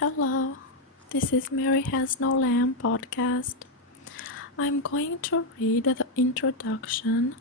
Hello, this is Mary Has No Lamb podcast. I'm going to read the introduction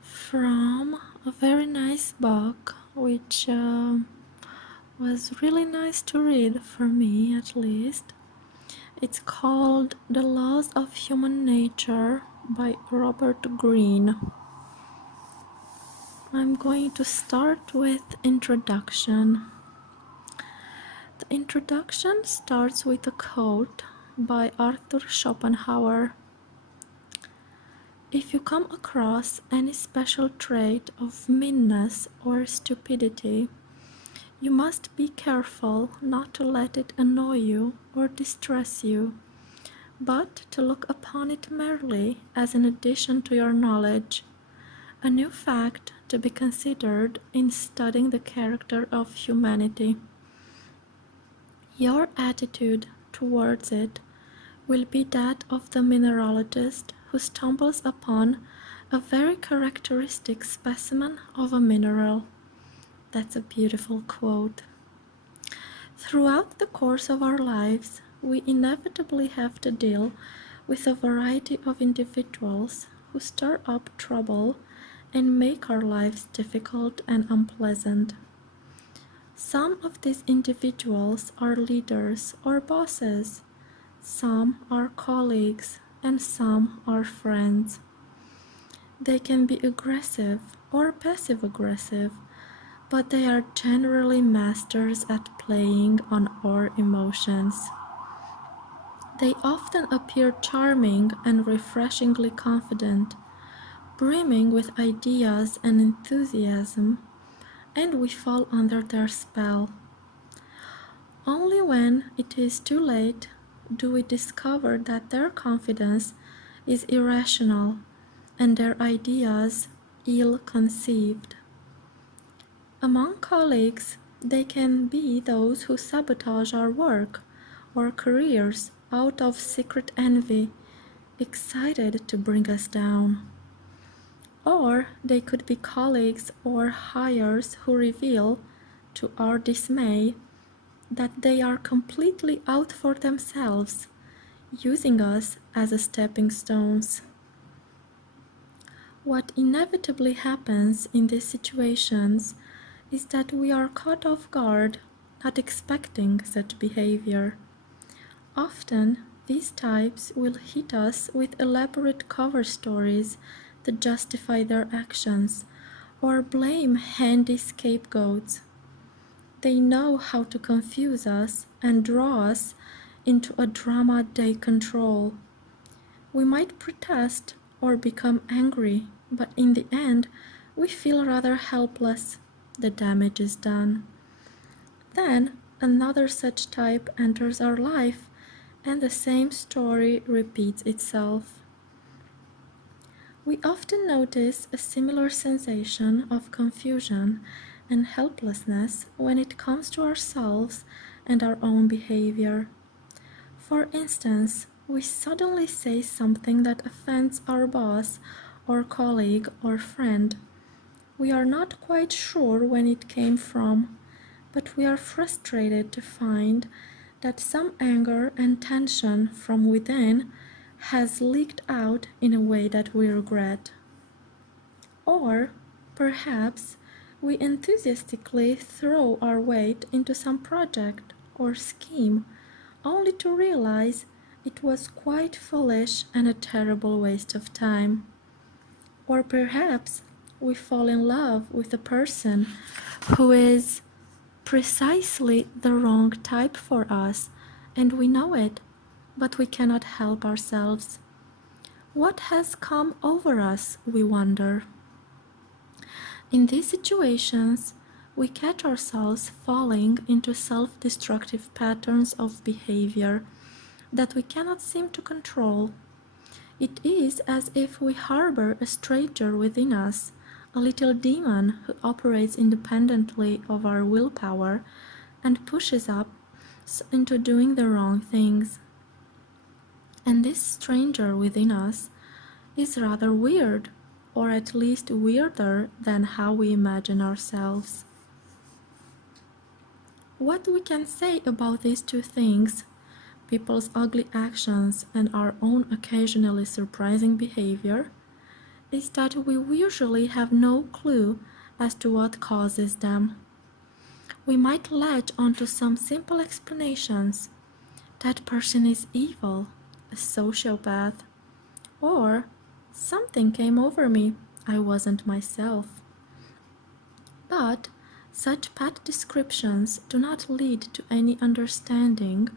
from a very nice book, which was really nice to read for me at least. It's called The Laws of Human Nature by Robert Greene. I'm going to start with introduction. The introduction starts with a quote by Arthur Schopenhauer. If you come across any special trait of meanness or stupidity, you must be careful not to let it annoy you or distress you, but to look upon it merely as an addition to your knowledge, a new fact to be considered in studying the character of humanity. Your attitude towards it will be that of the mineralogist who stumbles upon a very characteristic specimen of a mineral. That's a beautiful quote. Throughout the course of our lives, we inevitably have to deal with a variety of individuals who stir up trouble and make our lives difficult and unpleasant. Some of these individuals are leaders or bosses, some are colleagues, and some are friends. They can be aggressive or passive-aggressive, but they are generally masters at playing on our emotions. They often appear charming and refreshingly confident, brimming with ideas and enthusiasm, and we fall under their spell. Only when it is too late do we discover that their confidence is irrational and their ideas ill-conceived. Among colleagues, they can be those who sabotage our work or careers out of secret envy, excited to bring us down. Or they could be colleagues or hires who reveal, to our dismay, that they are completely out for themselves, using us as stepping stones. What inevitably happens in these situations is that we are caught off guard, not expecting such behavior. Often, these types will hit us with elaborate cover stories to justify their actions, or blame handy scapegoats. They know how to confuse us and draw us into a drama they control. We might protest or become angry, but in the end, we feel rather helpless. The damage is done. Then another such type enters our life, and the same story repeats itself. We often notice a similar sensation of confusion and helplessness when it comes to ourselves and our own behavior. For instance, we suddenly say something that offends our boss or colleague or friend. We are not quite sure when it came from, but we are frustrated to find that some anger and tension from within has leaked out in a way that we regret. Or, perhaps, we enthusiastically throw our weight into some project or scheme, only to realize it was quite foolish and a terrible waste of time. Or perhaps we fall in love with a person who is precisely the wrong type for us, and we know it, but we cannot help ourselves. What has come over us, we wonder. In these situations, we catch ourselves falling into self-destructive patterns of behavior that we cannot seem to control. It is as if we harbor a stranger within us, a little demon who operates independently of our willpower and pushes us into doing the wrong things. And this stranger within us is rather weird, or at least weirder than how we imagine ourselves. what we can say about these two things, people's ugly actions and our own occasionally surprising behavior, is that we usually have no clue as to what causes them. We might latch onto some simple explanations. That person is evil, a sociopath, or something came over me, I wasn't myself. But such pat descriptions do not lead to any understanding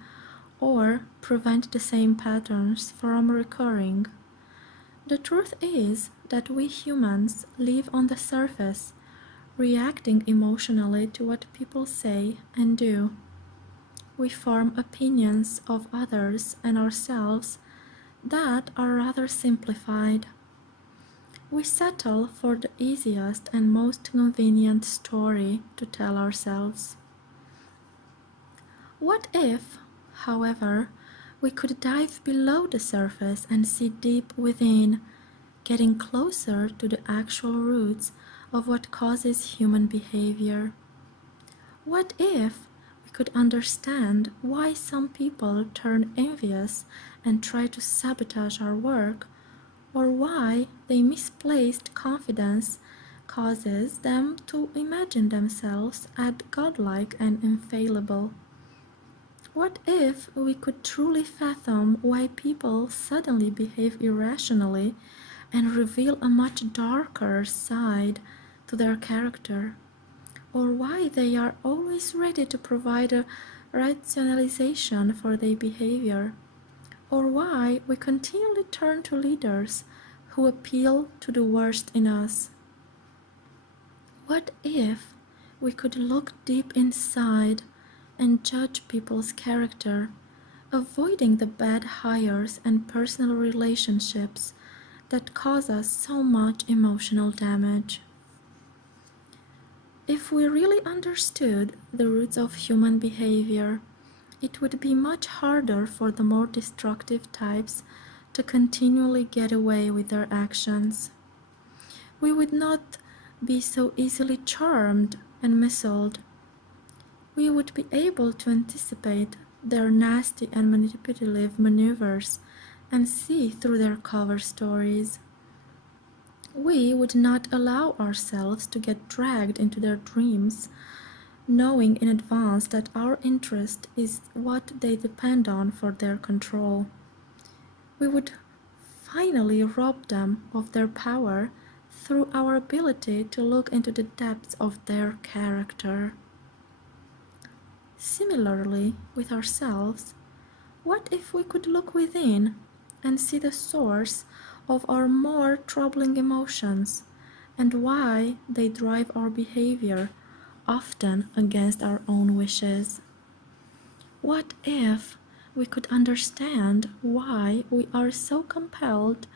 or prevent the same patterns from recurring. The truth is that we humans live on the surface, reacting emotionally to what people say and do. We form opinions of others and ourselves that are rather simplified. We settle for the easiest and most convenient story to tell ourselves. What if, however, we could dive below the surface and see deep within, getting closer to the actual roots of what causes human behavior? What if we could understand why some people turn envious and try to sabotage our work, or why their misplaced confidence causes them to imagine themselves as godlike and infallible? What if we could truly fathom why people suddenly behave irrationally and reveal a much darker side to their character? Or why they are always ready to provide a rationalization for their behavior? Or why we continually turn to leaders who appeal to the worst in us? What if we could look deep inside and judge people's character, avoiding the bad hires and personal relationships that cause us so much emotional damage? If we really understood the roots of human behavior, it would be much harder for the more destructive types to continually get away with their actions. We would not be so easily charmed and misled. We would be able to anticipate their nasty and manipulative maneuvers and see through their cover stories. We would not allow ourselves to get dragged into their dreams, knowing in advance that our interest is what they depend on for their control. We would finally rob them of their power through our ability to look into the depths of their character. Similarly, with ourselves, what if we could look within and see the source of our more troubling emotions and why they drive our behavior, often against our own wishes? What if we could understand why we are so compelled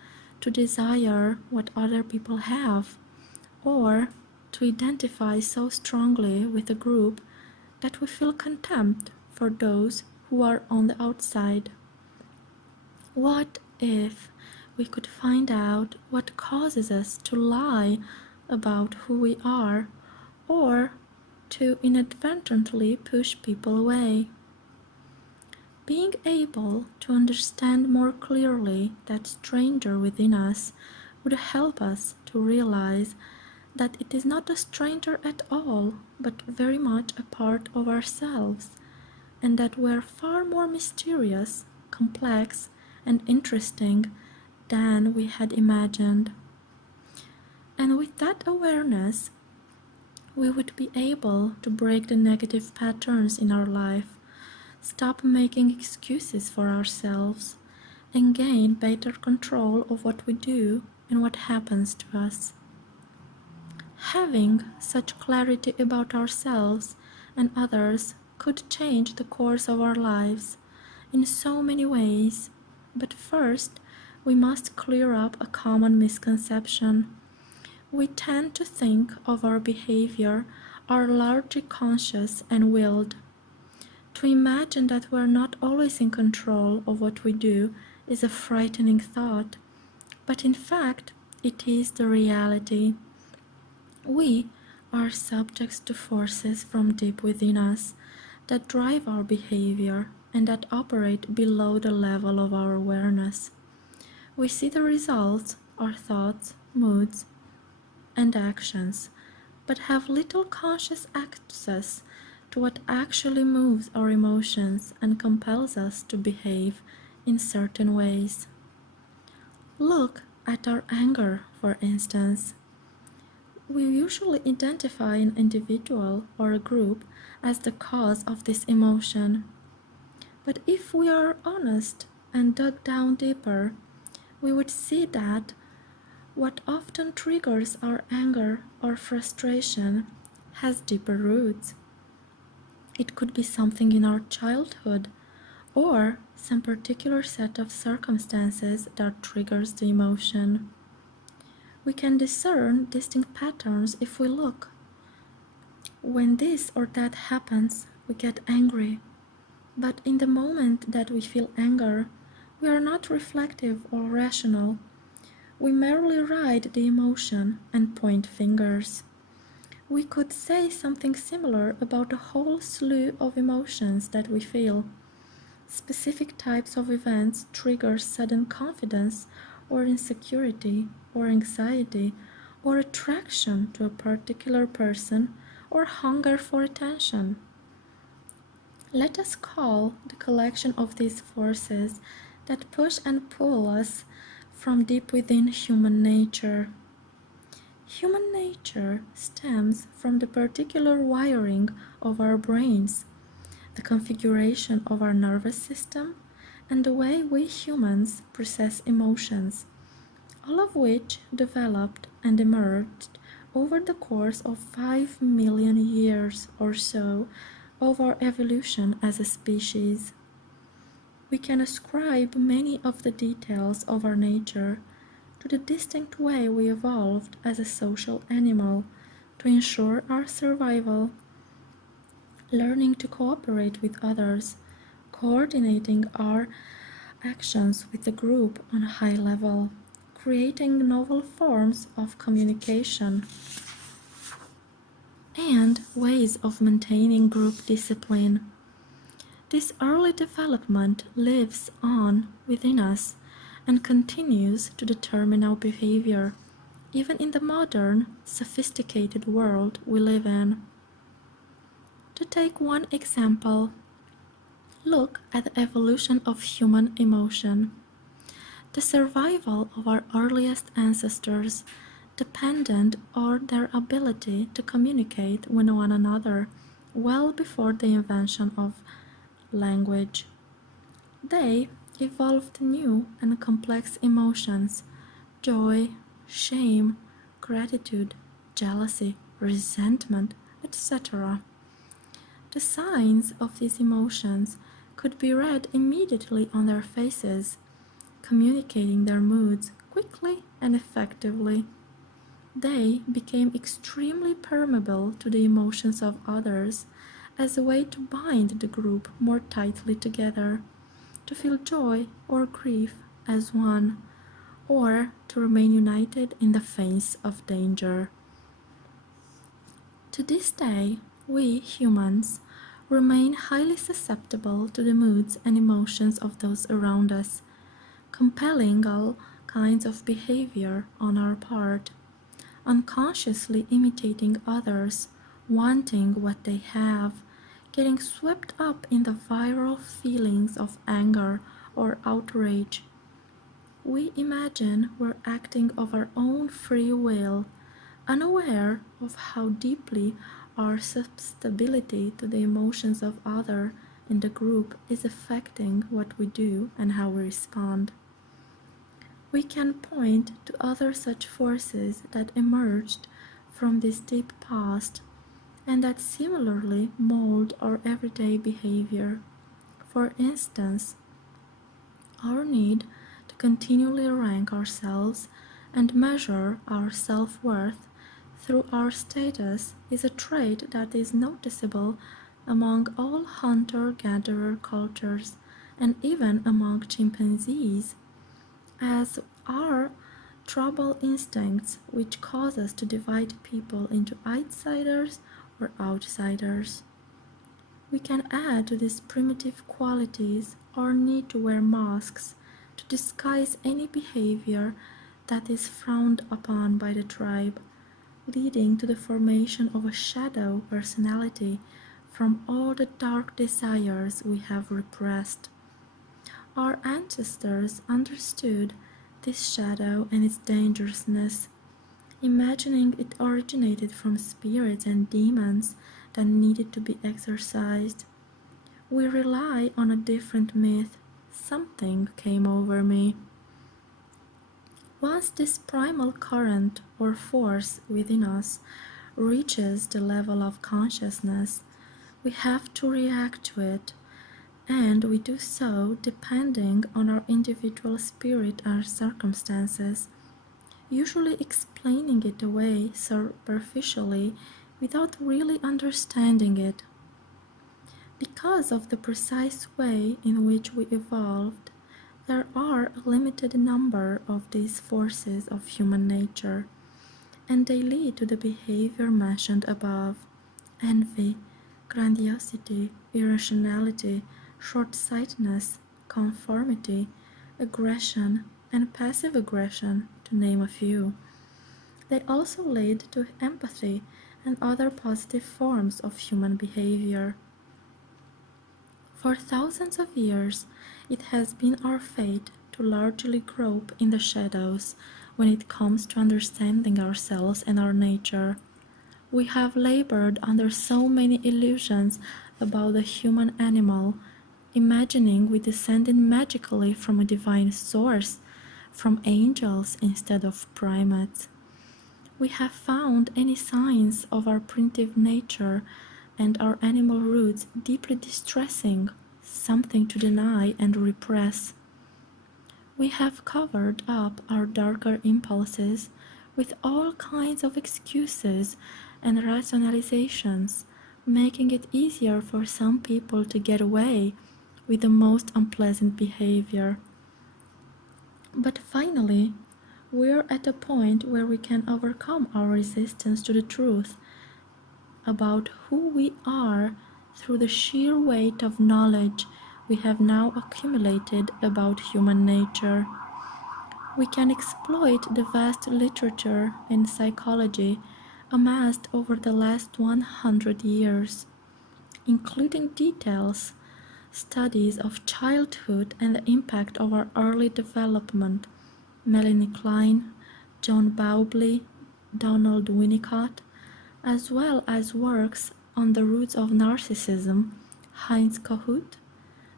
to desire what other people have, or to identify so strongly with a group that we feel contempt for those who are on the outside? What if we could find out what causes us to lie about who we are, or to inadvertently push people away? Being able to understand more clearly that stranger within us would help us to realize that it is not a stranger at all, but very much a part of ourselves, and that we're far more mysterious, complex, and interesting than we had imagined. And with that awareness, we would be able to break the negative patterns in our life, stop making excuses for ourselves, and gain better control of what we do and what happens to us. Having such clarity about ourselves and others could change the course of our lives in so many ways, but first we must clear up a common misconception. We tend to think of our behavior are largely conscious and willed. To imagine that we're not always in control of what we do is a frightening thought, but in fact, it is the reality. We are subjects to forces from deep within us that drive our behavior and that operate below the level of our awareness. We see the results, our thoughts, moods, and actions, but have little conscious access to what actually moves our emotions and compels us to behave in certain ways. Look at our anger, for instance. We usually identify an individual or a group as the cause of this emotion. But if we are honest and dug down deeper, we would see that what often triggers our anger or frustration has deeper roots. It could be something in our childhood or some particular set of circumstances that triggers the emotion. We can discern distinct patterns if we look. When this or that happens, we get angry. But in the moment that we feel anger, we are not reflective or rational. We merely ride the emotion and point fingers. We could say something similar about a whole slew of emotions that we feel. Specific types of events trigger sudden confidence or insecurity or anxiety or attraction to a particular person or hunger for attention. Let us call the collection of these forces that push and pull us from deep within human nature. Human nature stems from the particular wiring of our brains, the configuration of our nervous system, and the way we humans process emotions, all of which developed and emerged over the course of 5 million years or so of our evolution as a species. We can ascribe many of the details of our nature to the distinct way we evolved as a social animal to ensure our survival, learning to cooperate with others, coordinating our actions with the group on a high level, creating novel forms of communication, and ways of maintaining group discipline. This early development lives on within us and continues to determine our behavior, even in the modern, sophisticated world we live in. To take one example, look at the evolution of human emotion. The survival of our earliest ancestors depended on their ability to communicate with one another well before the invention of language. They evolved new and complex emotions: joy, shame, gratitude, jealousy, resentment, etc. The signs of these emotions could be read immediately on their faces, communicating their moods quickly and effectively. They became extremely permeable to the emotions of others as a way to bind the group more tightly together, to feel joy or grief as one, or to remain united in the face of danger. To this day, we humans remain highly susceptible to the moods and emotions of those around us, compelling all kinds of behavior on our part, unconsciously imitating others, wanting what they have, getting swept up in the viral feelings of anger or outrage. We imagine we're acting of our own free will, unaware of how deeply our susceptibility to the emotions of others in the group is affecting what we do and how we respond. We can point to other such forces that emerged from this deep past and that similarly mold our everyday behavior. For instance, our need to continually rank ourselves and measure our self-worth through our status is a trait that is noticeable among all hunter-gatherer cultures and even among chimpanzees, as are tribal instincts which cause us to divide people into insiders or outsiders. We can add to these primitive qualities our need to wear masks to disguise any behavior that is frowned upon by the tribe, leading to the formation of a shadow personality from all the dark desires we have repressed. Our ancestors understood this shadow and its dangerousness, imagining it originated from spirits and demons that needed to be exorcised. We rely on a different myth. Something came over me. Once this primal current or force within us reaches the level of consciousness, we have to react to it, and we do so depending on our individual spirit and circumstances, usually explaining it away superficially without really understanding it. Because of the precise way in which we evolved, there are a limited number of these forces of human nature, and they lead to the behavior mentioned above: envy, grandiosity, irrationality, short-sightedness, conformity, aggression, and passive aggression, to name a few. They also lead to empathy and other positive forms of human behavior. For thousands of years, it has been our fate to largely grope in the shadows when it comes to understanding ourselves and our nature. We have labored under so many illusions about the human animal, imagining we descended magically from a divine source, from angels instead of primates. We have found any signs of our primitive nature and our animal roots deeply distressing, something to deny and repress. We have covered up our darker impulses with all kinds of excuses and rationalizations, making it easier for some people to get away with the most unpleasant behavior. But finally, we're at a point where we can overcome our resistance to the truth about who we are through the sheer weight of knowledge we have now accumulated about human nature. We can exploit the vast literature in psychology amassed over the last 100 years, including details, studies of childhood and the impact of our early development. Melanie Klein, John Bowlby, Donald Winnicott, as well as works on the roots of narcissism, Heinz Kohut,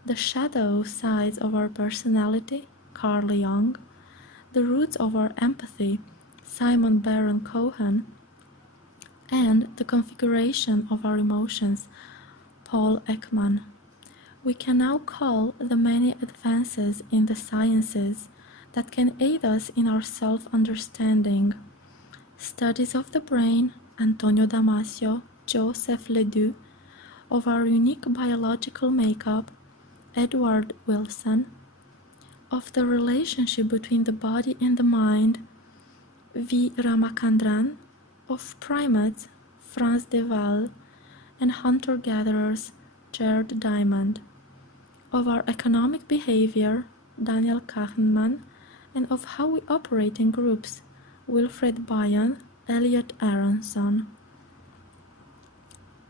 the shadow sides of our personality, Carl Jung, the roots of our empathy, Simon Baron Cohen, and the configuration of our emotions, Paul Ekman. We can now call the many advances in the sciences that can aid us in our self-understanding. Studies of the brain, Antonio Damasio, Joseph Ledoux, of our unique biological makeup, Edward Wilson, of the relationship between the body and the mind, V. Ramachandran, of primates, Frans de Waal, and hunter-gatherers, Jared Diamond, of our economic behavior, Daniel Kahneman, and of how we operate in groups, Wilfred Bion, Elliot Aronson.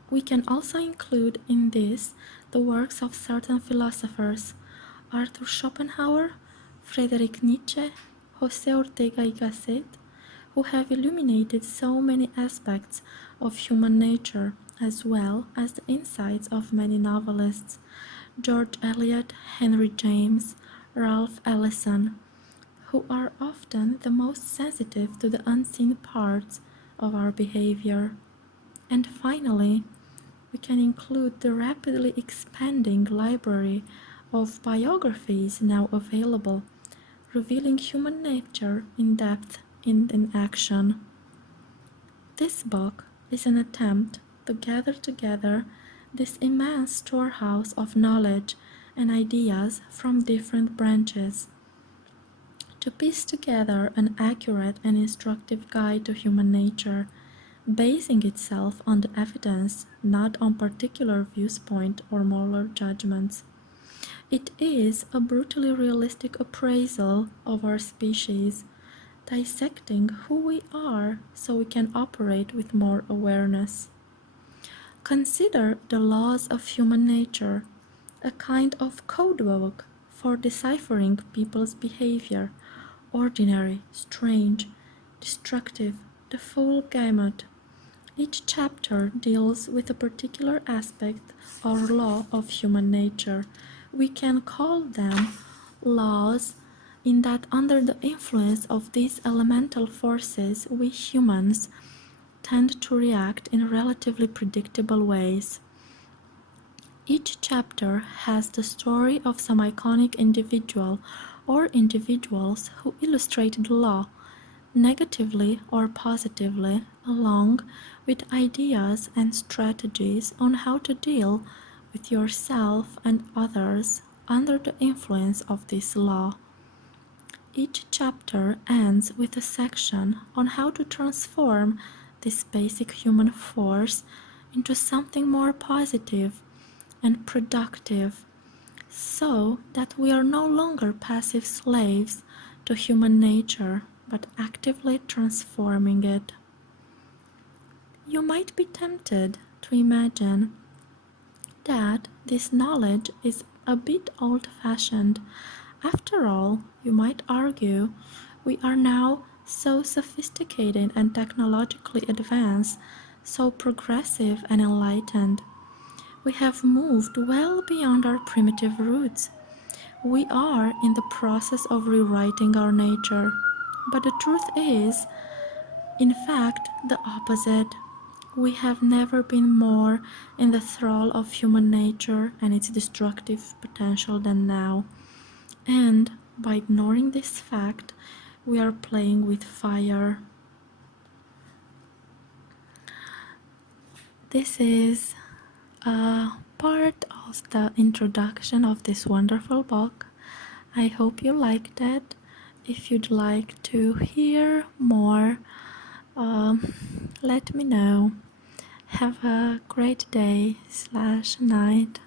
We can also include in this the works of certain philosophers, Arthur Schopenhauer, Friedrich Nietzsche, José Ortega y Gasset, who have illuminated so many aspects of human nature, as well as the insights of many novelists, George Eliot, Henry James, Ralph Ellison, who are often the most sensitive to the unseen parts of our behavior. And finally, we can include the rapidly expanding library of biographies now available, revealing human nature in depth and in action. This book is an attempt to gather together this immense storehouse of knowledge and ideas from different branches, to piece together an accurate and instructive guide to human nature basing itself on the evidence, not on particular viewpoint or moral judgments. It is a brutally realistic appraisal of our species, dissecting who we are so we can operate with more awareness. Consider the laws of human nature, a kind of codebook for deciphering people's behavior, ordinary, strange, destructive, the full gamut. Each chapter deals with a particular aspect or law of human nature. We can call them laws in that under the influence of these elemental forces, we humans tend to react in relatively predictable ways. Each chapter has the story of some iconic individual or individuals who illustrate the law, negatively or positively, along with ideas and strategies on how to deal with yourself and others under the influence of this law. Each chapter ends with a section on how to transform this basic human force into something more positive and productive, so that we are no longer passive slaves to human nature, but actively transforming it. You might be tempted to imagine that this knowledge is a bit old-fashioned. After all, you might argue, we are now so sophisticated and technologically advanced, so progressive and enlightened. We have moved well beyond our primitive roots. We are in the process of rewriting our nature. But the truth is, in fact, the opposite. We have never been more in the thrall of human nature and its destructive potential than now. And by ignoring this fact, we are playing with fire. This is a part of the introduction of this wonderful book. I hope you liked it. If you'd like to hear more, let me know. Have a great day/night.